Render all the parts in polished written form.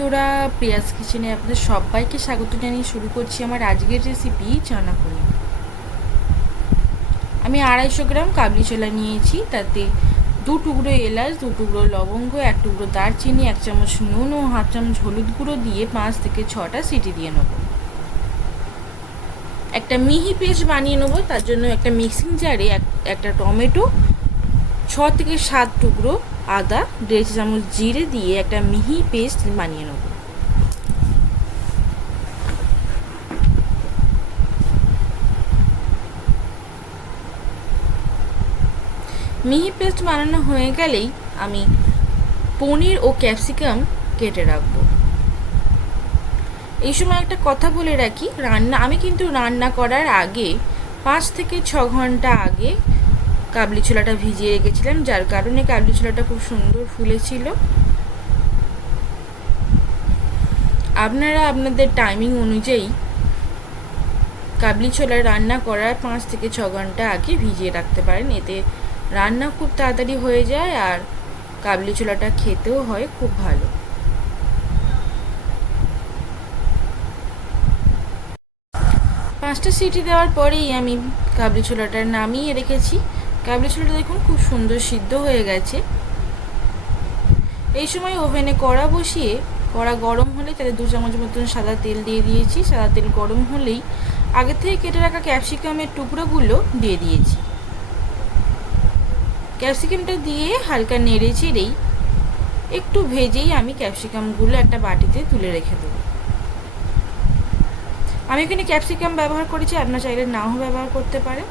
বন্ধুরা, প্রিয়াস কিচেনে আপনাদের সবাইকে স্বাগত জানিয়ে শুরু করছি আমার আজকের রেসিপি চানা পনির। আমি 250 গ্রাম কাবলি ছোলা নিয়েছি। তাতে 2 টুকরো এলাচ, 2 টুকরো লবঙ্গ, 1 টুকরো দারচিনি, 1 চামচ নুন ও হাফ চামচ হলুদ গুঁড়ো দিয়ে 5 থেকে 6টা সিটি দিয়ে নেব। একটা মিহি পেস্ট বানিয়ে নেবো। তার জন্য একটা মিক্সিং জারে একটা টমেটো, 6 থেকে 7 টুকরো আদা, 1.5 চামচ জিরে দিয়ে একটা মিহি পেস্ট বানিয়ে নেব। মিহি পেস্ট বানানো হয়ে গেলেই আমি পনির ও ক্যাপসিকাম কেটে রাখবো। এই সময় একটা কথা বলে রাখি, আমি কিন্তু রান্না করার আগে 5 থেকে 6 ঘন্টা আগে কাবলি ছোলাটা ভিজিয়ে রেখেছিলাম, যার কারণে কাবলি ছোলাটা খুব সুন্দর ফুলেছিল। আপনারা আপনাদের টাইমিং অনুযায়ী কাবলি ছোলা রান্না করার 5 থেকে 6 ঘন্টা আগে ভিজিয়ে রাখতে পারেন। এতে রান্না খুব তাড়াতাড়ি হয়ে যায় আর কাবলি ছোলাটা খেতেও হয় খুব ভালো। পাঁচটা সিটি দেওয়ার পরেই আমি কাবলি ছোলাটা নামিয়ে রেখেছি। কাবলি ছোলাটা দেখুন খুব সুন্দর সিদ্ধ হয়ে গেছে। এই সময় ওভেনে কড়া বসিয়ে কড়া গরম হলে তাতে 2 চামচ মতন সাদা তেল দিয়ে দিয়েছি। সাদা তেল গরম হলেই আগে থেকে কেটে রাখা ক্যাপসিকামের টুকরোগুলো দিয়ে দিয়েছি। ক্যাপসিকামটা দিয়ে হালকা নেড়ে চেড়েই একটু ভেজেই আমি ক্যাপসিকামগুলো একটা বাটিতে তুলে রেখে দেবো। আমি এখানে ক্যাপসিকাম ব্যবহার করেছি, আপনারা চাইলে নাও ব্যবহার করতে পারেন।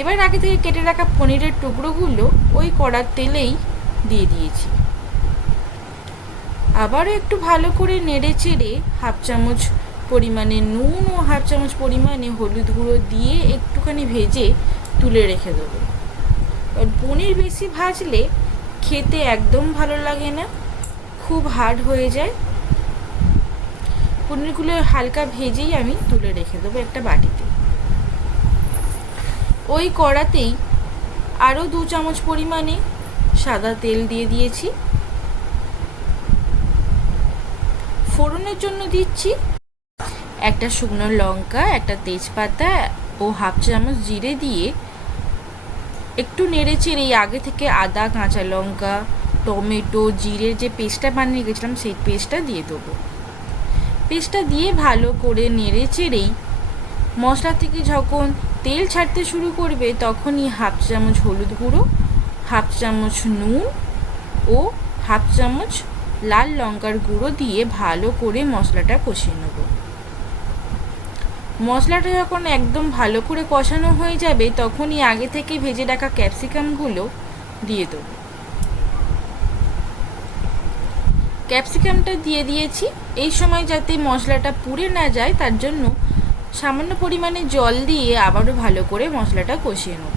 এবার আগে থেকে কেটে রাখা পনিরের টুকরোগুলো ওই কড়ার তেলেই দিয়ে দিয়েছি। আবারও একটু ভালো করে নেড়ে চেড়ে হাফ চামচ পরিমাণে নুন ও হাফ চামচ পরিমাণে হলুদ গুঁড়ো দিয়ে একটুখানি ভেজে তুলে রেখে দেবো। পনির বেশি ভাজলে খেতে একদম ভালো লাগে না, খুব হার্ড হয়ে যায়। পনিরগুলো হালকা ভেজেই আমি তুলে রেখে দেবো একটা বাটিতে। ওই কড়াতেই আরও 2 চামচ পরিমাণে সাদা তেল দিয়ে দিয়েছি। ফোড়নের জন্য দিচ্ছি একটা শুকনো লঙ্কা, একটা তেজপাতা ও হাফ চামচ জিরে দিয়ে একটু নেড়ে চেড়ে আগে থেকে আদা, কাঁচা লঙ্কা, টমেটো, জিরের যে পেস্টটা বানিয়ে রেখেছিলাম সেই পেস্টটা দিয়ে দেবো। পেস্টটা দিয়ে ভালো করে নেড়ে চেড়েই মশলা থেকে যখন তেল ছাড়তে শুরু করবে তখনই হাফ চামচ হলুদ গুঁড়ো, হাফ চামচ নুন ও হাফ চামচ লাল লঙ্কার গুঁড়ো দিয়ে ভালো করে মশলাটা কষিয়ে নেব। মশলাটা যখন একদম ভালো করে কষানো হয়ে যাবে তখনই আগে থেকে ভেজে রাখা ক্যাপসিকামগুলো দিয়ে দেব। ক্যাপসিকামটা দিয়ে দিয়েছি। এই সময় যাতে মশলাটা পুড়ে না যায় তার জন্য সামান্য পরিমাণে জল দিয়ে আবারও ভালো করে মশলাটা কষিয়ে নেব।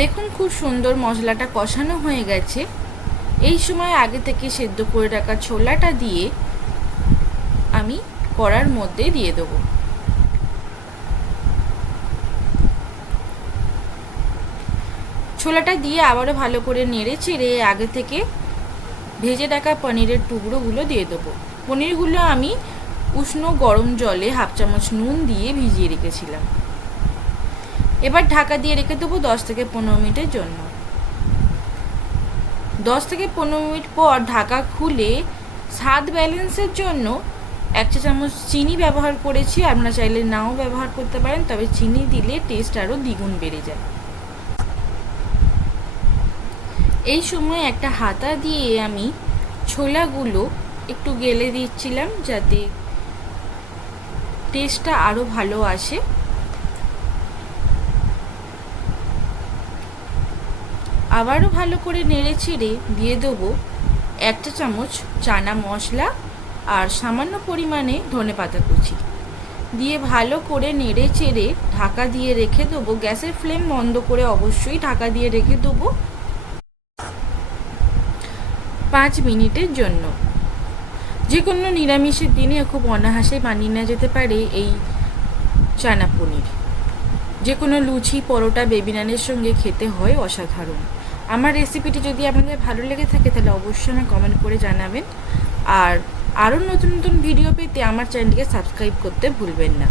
দেখুন খুব সুন্দর মশলাটা কষানো হয়ে গেছে। এই সময় আগে থেকে সেদ্ধ করে রাখা ছোলাটা দিয়ে আমি কড়ার মধ্যে দিয়ে দেবো। ছোলাটা দিয়ে আবারও ভালো করে নেড়ে চেড়ে আগে থেকে ভেজে রাখা পনিরের টুকরোগুলো দিয়ে দেবো। পনিরগুলো আমি উষ্ণ গরম জলে হাফ চামচ নুন দিয়ে ভিজিয়ে রেখেছিলাম। এবার ঢাকা দিয়ে রেখে দেবো 10 থেকে 15 মিনিটের জন্য। 10 থেকে 15 মিনিট পর ঢাকা খুলে স্বাদ ব্যালেন্সের জন্য 1 চা চামচ চিনি ব্যবহার করেছি। আপনারা চাইলে নাও ব্যবহার করতে পারেন, তবে চিনি দিলে টেস্ট আরও দ্বিগুণ বেড়ে যায়। এই সময় একটা হাতা দিয়ে আমি ছোলাগুলো একটু গেলে দিচ্ছিলাম যাতে টেস্টটা আরও ভালো আসে। আবারও ভালো করে নেড়ে চেড়ে দিয়ে দেবো 1 চা চামচ চানা মশলা আর সামান্য পরিমাণে ধনেপাতা কুচি দিয়ে ভালো করে নেড়ে চেড়ে ঢাকা দিয়ে রেখে দেবো। গ্যাসের ফ্লেম বন্ধ করে অবশ্যই ঢাকা দিয়ে রেখে দেবো 5 মিনিটের জন্য। যে কোনো নিরামিষের দিনে খুব অনায়াসে বানিয়ে নেওয়া যেতে পারে এই চানা পনির। যে কোনো লুচি, পরোটা, বেবি নানের সঙ্গে খেতে হয় অসাধারণ। আমার রেসিপিটি যদি আপনাদের ভালো লেগে থাকে তাহলে অবশ্যই আমায় কমেন্ট করে জানাবেন। আর আরও নতুন নতুন ভিডিও পেতে আমার চ্যানেলটিকে সাবস্ক্রাইব করতে ভুলবেন না।